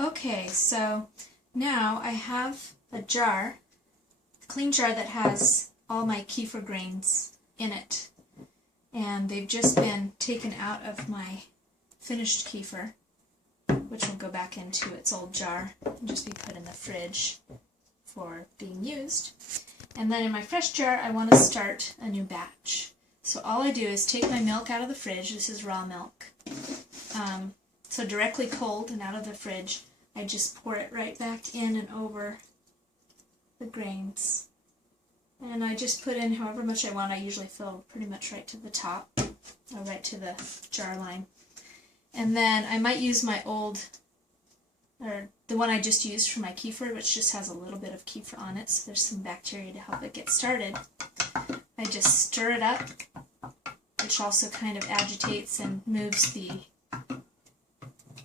Okay, so now I have a jar, a clean jar that has all my kefir grains in it. And they've just been taken out of my finished kefir, which will go back into its old jar and just be put in the fridge for being used. And then in my fresh jar, I want to start a new batch. So all I do is take my milk out of the fridge. This is raw milk. So directly cold and out of the fridge, I just pour it right back in and over the grains. And I just put in however much I want. I usually fill pretty much right to the top, or right to the jar line. And then I might use my old, or the one I just used for my kefir, which just has a little bit of kefir on it, so there's some bacteria to help it get started. I just stir it up, which also kind of agitates and moves the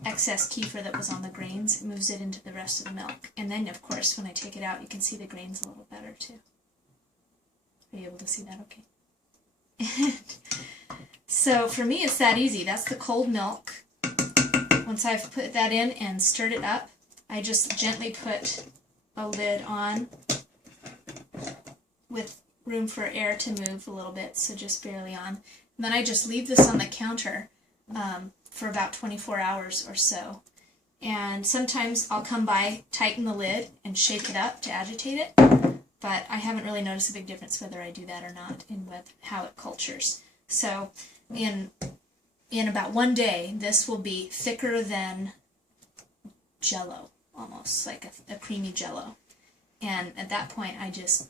excess kefir that was on the grains. It moves it into the rest of the milk. And then, of course, when I take it out, you can see the grains a little better, too. Are you able to see that okay? So for me, it's that easy. That's the cold milk. Once I've put that in and stirred it up, I just gently put a lid on with room for air to move a little bit, so just barely on. And then I just leave this on the counter for about 24 hours or so. And sometimes I'll come by, tighten the lid, and shake it up to agitate it, but I haven't really noticed a big difference whether I do that or not in how it cultures. So in about 1 day, this will be thicker than Jell-O, almost like a creamy Jell-O. And at that point, I just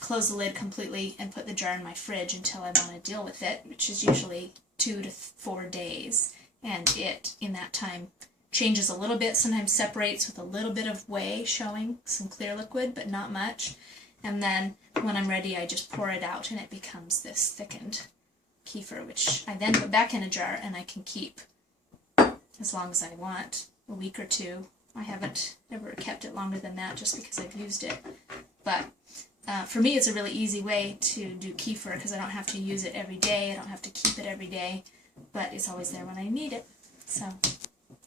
close the lid completely and put the jar in my fridge until I want to deal with it, which is usually 2 to 4 days. And it, in that time, changes a little bit, sometimes separates with a little bit of whey showing, some clear liquid, but not much. And then when I'm ready, I just pour it out and it becomes this thickened kefir, which I then put back in a jar and I can keep as long as I want, a week or two. I haven't ever kept it longer than that just because I've used it. But for me, it's a really easy way to do kefir because I don't have to use it every day, I don't have to keep it every day, but it's always there when I need it. So,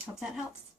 hope that helps.